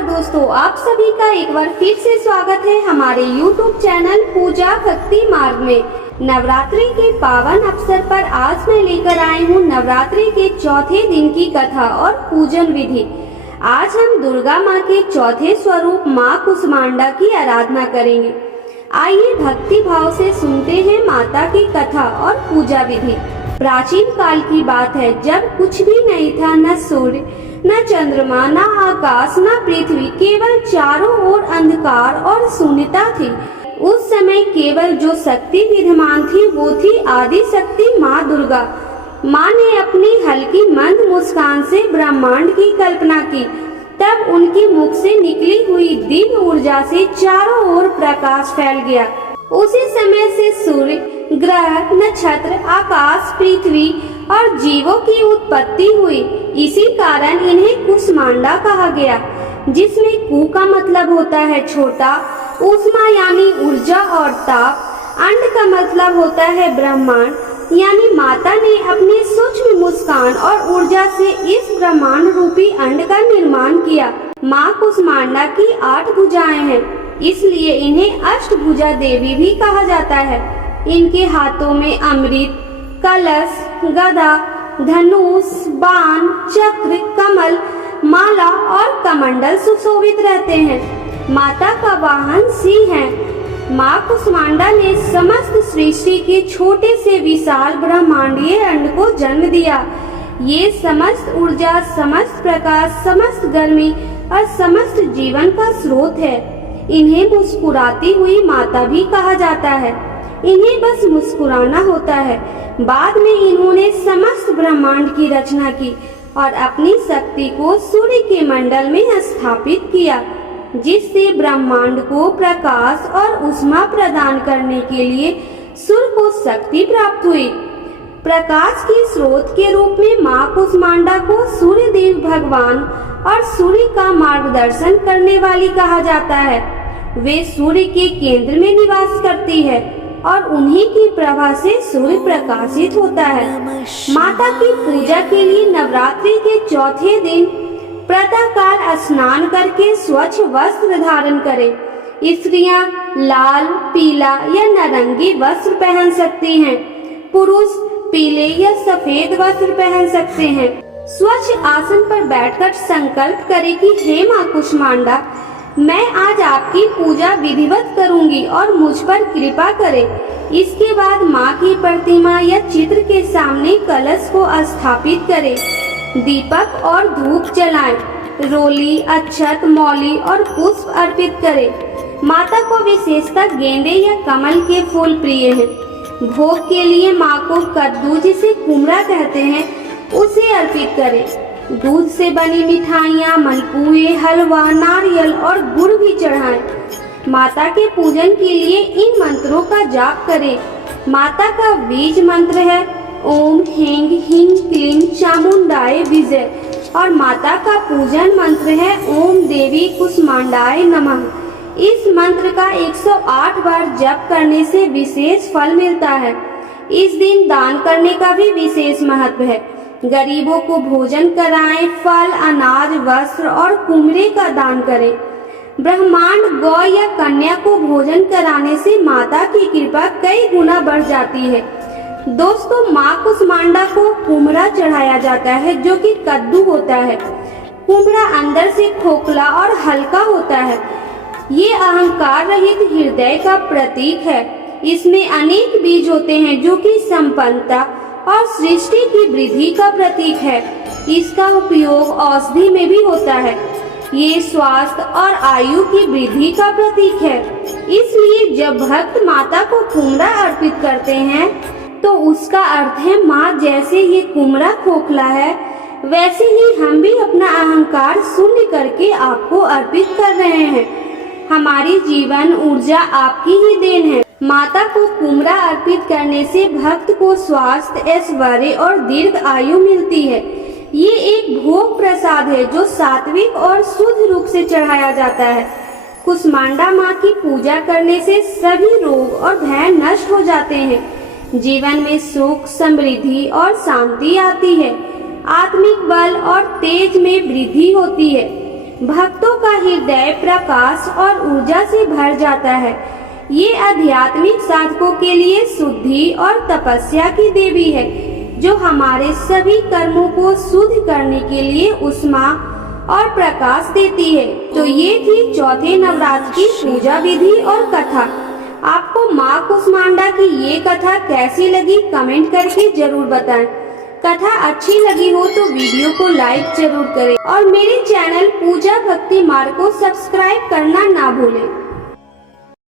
नमस्कार दोस्तों, आप सभी का एक बार फिर से स्वागत है हमारे YouTube चैनल पूजा भक्ति मार्ग में। नवरात्रि के पावन अवसर पर आज मैं लेकर आई हूँ नवरात्रि के चौथे दिन की कथा और पूजन विधि। आज हम दुर्गा माँ के चौथे स्वरूप माँ कुष्मांडा की आराधना करेंगे। आइए भक्ति भाव से सुनते हैं माता की कथा और पूजा विधि। प्राचीन काल की बात है, जब कुछ भी नहीं था, न सूर्य, न चंद्रमा, न आकाश, न पृथ्वी, केवल चारों ओर अंधकार और शून्यता थी। उस समय केवल जो शक्ति विद्यमान थी वो थी आदि शक्ति माँ दुर्गा। माँ ने अपनी हल्की मंद मुस्कान से ब्रह्मांड की कल्पना की। तब उनके मुख से निकली हुई दिव्य ऊर्जा से चारों ओर प्रकाश फैल गया। उसी समय से सूर्य, ग्रह, नक्षत्र, आकाश, पृथ्वी और जीवों की उत्पत्ति हुई। इसी कारण इन्हें कुष्मांडा कहा गया, जिसमें कु का मतलब होता है छोटा, ऊष्मा यानी ऊर्जा और ताप, अंड का मतलब होता है ब्रह्मांड, यानी माता ने अपनी सूक्ष्म मुस्कान और ऊर्जा से इस ब्रह्मांड रूपी अंड का निर्माण किया। माँ कुष्मांडा की 8 भुजाएं हैं, इसलिए इन्हें अष्टभुजा देवी भी कहा जाता है। इनके हाथों में अमृत, कलश, गदा, धनुष, बाण, चक्र, कमल, माला और कमंडल सुशोभित रहते हैं। माता का वाहन सिंह है। माँ कुष्मांडा ने समस्त सृष्टि के छोटे से विशाल ब्रह्मांडीय अंड को जन्म दिया। ये समस्त ऊर्जा, समस्त प्रकाश, समस्त गर्मी और समस्त जीवन का स्रोत है। इन्हें मुस्कुराती हुई माता भी कहा जाता है। इन्हें बस मुस्कुराना होता है। बाद में इन्होंने समस्त ब्रह्मांड की रचना की और अपनी शक्ति को सूर्य के मंडल में स्थापित किया, जिससे ब्रह्मांड को प्रकाश और ऊष्मा प्रदान करने के लिए सूर्य को शक्ति प्राप्त हुई। प्रकाश के स्रोत के रूप में माँ कुष्मांडा को सूर्य देव भगवान और सूर्य का मार्गदर्शन करने वाली कहा जाता है। वे सूर्य के केंद्र में निवास करती है और उन्हीं की प्रभा से सूर्य प्रकाशित होता है। माता की पूजा के लिए नवरात्रि के चौथे दिन प्रातः काल स्नान करके स्वच्छ वस्त्र धारण करें। स्त्रियां लाल, पीला या नारंगी वस्त्र पहन सकती हैं। पुरुष पीले या सफेद वस्त्र पहन सकते हैं। स्वच्छ आसन पर बैठकर संकल्प करें कि हे माँ कुष्मांडा, मैं आज आपकी पूजा विधिवत करूंगी और मुझ पर कृपा करें। इसके बाद माँ की प्रतिमा या चित्र के सामने कलश को स्थापित करें। दीपक और धूप जलाएं। रोली, अक्षत, मौली और पुष्प अर्पित करें। माता को विशेषतः गेंदे या कमल के फूल प्रिय हैं। भोग के लिए माँ को कद्दू, जिसे कुमड़ा कहते हैं, उसे अर्पित करें। दूध से बनी मिठाइयाँ, मलपुए, हलवा, नारियल और गुड़ भी चढ़ाएं। माता के पूजन के लिए इन मंत्रों का जाप करें। माता का बीज मंत्र है ओम ह्रीं ह्रीं क्लीं चामुंडाय विजय और माता का पूजन मंत्र है ओम देवी कुष्मांडाय नमः। इस मंत्र का 108 बार जप करने से विशेष फल मिलता है। इस दिन दान करने का भी विशेष महत्व है। गरीबों को भोजन कराएं, फल, अनाज, वस्त्र और कुमड़े का दान करें। ब्रह्मांड, गौ या कन्या को भोजन कराने से माता की कृपा कई गुना बढ़ जाती है। दोस्तों, माँ कुष्मांडा को कुमड़ा चढ़ाया जाता है, जो कि कद्दू होता है। कुमड़ा अंदर से खोखला और हल्का होता है। ये अहंकार रहित हृदय का प्रतीक है। इसमें अनेक बीज होते हैं, जो कि संपन्नता और सृष्टि की वृद्धि का प्रतीक है। इसका उपयोग औषधि में भी होता है। ये स्वास्थ्य और आयु की वृद्धि का प्रतीक है। इसलिए जब भक्त माता को कुमड़ा अर्पित करते हैं तो उसका अर्थ है माँ, जैसे ये कुमड़ा खोखला है, वैसे ही हम भी अपना अहंकार शून्य करके आपको अर्पित कर रहे हैं। हमारी जीवन ऊर्जा आपकी ही देन है। माता को कुमड़ा अर्पित करने से भक्त को स्वास्थ्य, ऐश्वर्य और दीर्घ आयु मिलती है। ये एक भोग प्रसाद है जो सात्विक और शुद्ध रूप से चढ़ाया जाता है। कुष्मांडा माँ की पूजा करने से सभी रोग और भय नष्ट हो जाते हैं। जीवन में सुख, समृद्धि और शांति आती है। आत्मिक बल और तेज में वृद्धि होती है। भक्तों का हृदय प्रकाश और ऊर्जा से भर जाता है। ये आध्यात्मिक साधकों के लिए शुद्धि और तपस्या की देवी है, जो हमारे सभी कर्मों को शुद्ध करने के लिए उष्मा और प्रकाश देती है। तो ये थी चौथे नवरात्र की पूजा विधि और कथा। आपको माँ कुष्मांडा की ये कथा कैसी लगी कमेंट करके जरूर बताएं। कथा अच्छी लगी हो तो वीडियो को लाइक जरूर करें और मेरे चैनल पूजा भक्ति मार्ग को सब्सक्राइब करना ना भूलें।